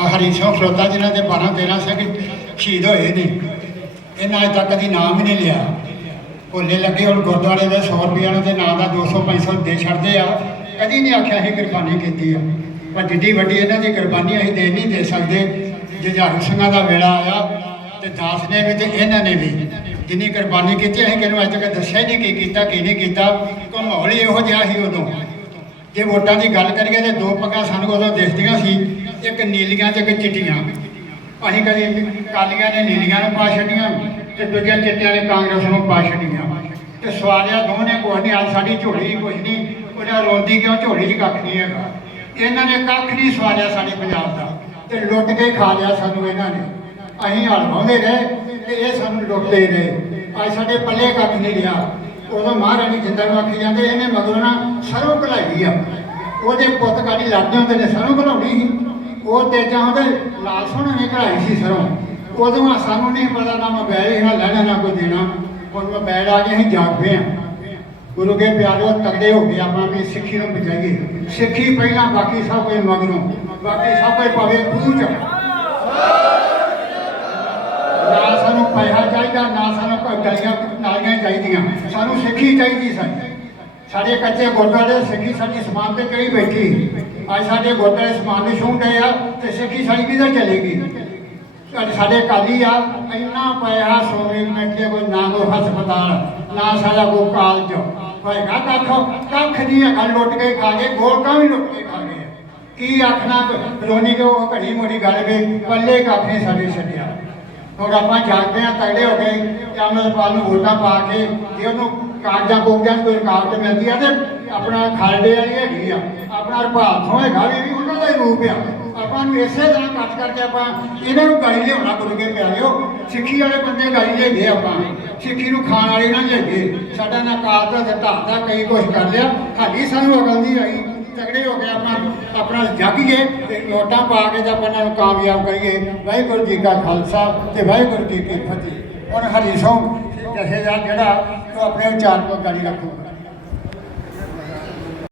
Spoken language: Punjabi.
ਆਹ ਹਰੀ ਸਿੰਘ ਖਲੋਤਾ ਜਿਨ੍ਹਾਂ ਦੇ 12 13 ਸਿੰਘ ਸ਼ਹੀਦ ਹੋਏ ਨੇ। ਇਹਨਾਂ ਅਜੇ ਤੱਕ ਕਦੀ ਨਾਮ ਹੀ ਨਹੀਂ ਲਿਆ। ਭੋਲੇ ਲੱਗੇ ਹੁਣ ਗੁਰਦੁਆਰੇ ਦੇ 100 ਰੁਪਈਆ ਦੇ ਨਾਂ ਦਾ 200 500 ਦੇ ਛੱਡਦੇ ਆ। ਕਦੀ ਨਹੀਂ ਆਖਿਆ ਅਸੀਂ ਕੁਰਬਾਨੀ ਕੀਤੀ ਆ। ਪਰ ਜਿੱਡੀ ਵੱਡੀ ਇਹਨਾਂ ਦੀ ਕੁਰਬਾਨੀ ਅਸੀਂ ਦੇ ਨਹੀਂ ਦੇ ਸਕਦੇ। ਜੁਝਾਰੂ ਸਿੰਘਾਂ ਦਾ ਵੇਲਾ ਆਇਆ ਤੇ ਦਾਸ ਨੇ ਵੀ ਤੇ ਇਹਨਾਂ ਨੇ ਵੀ। ਜਿੰਨੀ ਕੁਰਬਾਨੀ ਕੀਤੀ ਅਸੀਂ ਕਿਹਨੂੰ ਅੱਜ ਤੱਕ ਦੱਸਿਆ ਹੀ ਨਹੀਂ ਕੀ ਕੀਤਾ, ਕੀ ਨਹੀਂ ਕੀਤਾ। ਕੋ ਮਾਹੌਲ ਹੀ ਇਹੋ ਜਿਹਾ ਸੀ ਉਦੋਂ। ਜੇ ਵੋਟਾਂ ਦੀ ਗੱਲ ਕਰੀਏ ਤੇ ਦੋ ਪੱਗਾਂ ਸਾਨੂੰ ਉਦੋਂ ਦਿਸਦੀਆਂ ਸੀ। ਇੱਕ ਨੀਲੀਆਂ ਤੇ ਇੱਕ ਚਿੱਟੀਆਂ। ਅਸੀਂ ਕਦੇ ਕਾਲੀਆਂ ਨੇ ਨੀਲੀਆਂ ਨੂੰ ਪਾ ਛੱਡੀਆਂ ਤੇ ਦੂਜੀਆਂ ਚਿੱਟੀਆਂ ਨੇ ਕਾਂਗਰਸ ਨੂੰ ਪਾ ਛੱਡੀਆਂ। ਤੇ ਸਵਾਲਿਆ ਦੋਨੇ ਕੁਛ ਨਹੀਂ ਅੱਜ ਸਾਡੀ ਝੋਲੀ ਕੁਛ ਨਹੀਂ ਉਹਨਾਂ ਰੋਂਦੀ ਕਿਉਂ? ਝੋਲੀ 'ਚ ਕੱਖ ਨਹੀਂ ਹੈਗਾ। ਇਹਨਾਂ ਨੇ ਕੱਖ ਨਹੀਂ ਸਵਾਲਿਆ ਸਾਡੇ ਪੰਜਾਬ ਦਾ। ਤੇ ਲੁੱਟ ਕੇ ਖਾ ਲਿਆ ਸਾਨੂੰ ਇਹਨਾਂ ਨੇ। ਅਸੀਂ ਹਲਵਾਉਂਦੇ ਰਹੇ ਤੇ ਇਹ ਸਾਨੂੰ ਲੁੱਟਦੇ ਰਹੇ। ਅੱਜ ਸਾਡੇ ਪੱਲੇ ਕੱਖ ਨਹੀਂ ਰਿਹਾ। ਉਦੋਂ ਮਹਾਰਾਣੀ ਜਿੰਦਰ ਨੂੰ ਆਖੀ ਜਾਂਦੇ, ਇਹਨੇ ਮਗਰੋਂ ਨਾ ਸਰੋਂ ਕਲਾਈ ਆ। ਉਹਦੇ ਪੁੱਤ ਕਾਲੀ ਲੜਦੇ ਹੁੰਦੇ ਨੇ? ਸਰੋਂ ਘਲਾਉਣੀ ਸੀ। ਉਹ ਤੇ ਚਾਹੁੰਦੇ ਲਾਲ ਸੋਹਣੇ ਨੇ ਘਲਾਈ ਸੀ ਸਰੋਂ। ਉਦੋਂ ਸਾਨੂੰ ਨਹੀਂ ਪਤਾ ਨਾ ਮੋਬਾਈਲ ਇਹਨਾਂ ਲੈਣਾ, ਨਾ ਕੋਈ ਦੇਣਾ। ਹੁਣ ਮੋਬਾਈਲ ਆ ਕੇ ਅਸੀਂ ਜਾਗ ਪਏ ਆ ਗੁਰੂ ਕੇ ਪਿਆਰੋ ਤਗੜੇ ਹੋ ਗਏ ਆਪਾਂ ਵੀ ਸਿੱਖੀ ਨੂੰ ਬਚਾਈਏ। ਸਿੱਖੀ ਪਹਿਲਾਂ, ਬਾਕੀ ਸਭ ਕੁਝ ਮਗਰੋਂ। ਬਾਕੀ ਸਭ ਕੁਝ ਪਵੇ ਖੂਹ ਨਾ ਸਾਨੂੰ ਪੈਸਾ ਚਾਹੀਦਾ, ਨਾ ਸਾਨੂੰ ਕੋਈ ਗਲੀਆਂ, ਨਾਲੀਆਂ ਚਾਹੀਦੀਆਂ। ਸਾਨੂੰ ਸਿੱਖੀ ਚਾਹੀਦੀ ਸਾਡੀ। ਸਾਡੇ ਕੱਚੇ ਗੁਰਦੁਆਰੇ ਸਿੱਖੀ ਸਾਡੀ ਸਮਾਨ ਤੇ ਕਈ ਬੈਠੀ। ਅੱਜ ਸਾਡੇ ਗੁਰਦੁਆਰੇ ਸਮਾਨ ਦੇ ਛੂੰਡੇ ਆ ਤੇ ਸਿੱਖੀ ਸਾਡੀ ਕਿੱਧਰ ਚਲੇਗੀ? ਸਾਡੇ ਸਾਡੇ ਕਾਲੀ ਆ, ਇੰਨਾ ਪਿਆ ਸੋਨੇ ਮਿੰਟੇ ਕੋਈ ਨਾ ਕੋਈ ਹਸਪਤਾਲ, ਨਾ ਸਾਡਾ ਕੋਈ ਕਾਲਜ। ਹੋਏਗਾ ਕੱਖ ਕੱਖ ਦੀ ਗੱਲ ਲੁੱਟ ਕੇ ਖਾ ਗਏ ਗੋਲਕਾਂ ਵੀ ਲੁੱਟ ਕੇ ਖਾ ਗਏ? ਕੀ ਆਖਣਾ ਰੋਣੀ ਕੋ ਘੜੀ ਮੋੜੀ ਗੱਲ ਵੇ, ਪੱਲੇ ਕੱਖ ਨੇ ਸਾਡੇ ਛੱਡਿਆ। ਹੁਣ ਆਪਾਂ ਜਾਗਦੇ ਆ, ਤਗੜੇ ਹੋ ਗਏ ਕਿ ਅਮਰਪਾਲ ਨੂੰ ਵੋਟਾਂ ਪਾ ਕੇ, ਜੇ ਉਹਨੂੰ ਕਾਗਜ਼ਾਂ ਕੋਗਜ਼ਾਂ ਦੀ ਕੋਈ ਰੁਕਾਵਟ ਮਿਲਦੀ ਆ ਤੇ ਆਪਣਾ ਖਾਲਡੇ ਵਾਲੀ ਹੈਗੀ ਆ, ਆਪਣਾ ਰੁਪਾਲ ਤੋਂ ਹੈਗਾ ਵੀ ਵੀ ਉਹਨਾਂ ਦਾ ਹੀ ਰੂਪ ਆ। ਆਪਾਂ ਨੂੰ ਇਸੇ ਤਰ੍ਹਾਂ ਕੱਟ ਕਰਕੇ ਆਪਾਂ ਇਹਨਾਂ ਨੂੰ ਗਾਲੀ ਲਿਆਉਣਾ ਗੁਰੂ ਕੇ ਪਿਆਰਿਓ। ਸਿੱਖੀ ਵਾਲੇ ਬੰਦੇ ਗਾਲੀ ਲੈ ਗਏ ਆਪਾਂ। ਸਿੱਖੀ ਨੂੰ ਖਾਣ ਵਾਲੇ ਨਾ ਲੈ ਗਏ ਸਾਡਾ ਨਾ ਕਾਲ ਦਾ ਦਿੱਤਾ ਦਾ ਕਈ ਕੁਛ ਕਰ ਲਿਆ। ਸਾਡੀ ਸਾਨੂੰ ਅਕਲ ਨਹੀਂ ਆਈ। ਤਗੜੇ ਹੋ ਕੇ ਆਪਾਂ ਆਪਣਾ ਜਾਗੀਏ ਤੇ ਨੋਟਾਂ ਪਾ ਕੇ ਤੇ ਆਪਾਂ ਇਹਨਾਂ ਨੂੰ ਕਾਮਯਾਬ ਕਰੀਏ। ਵਾਹਿਗੁਰੂ ਜੀ ਕਾ ਖਾਲਸਾ ਤੇ ਵਾਹਿਗੁਰੂ ਜੀ ਕੀ ਫਤਿਹ। ਹੁਣ ਹਰੀ ਸੋਹ ਜਥੇਦਾਰ ਜਿਹੜਾ ਉਹ ਆਪਣੇ ਵਿਚਾਰ ਕੋ ਗਾੜੀ ਰੱਖੋ।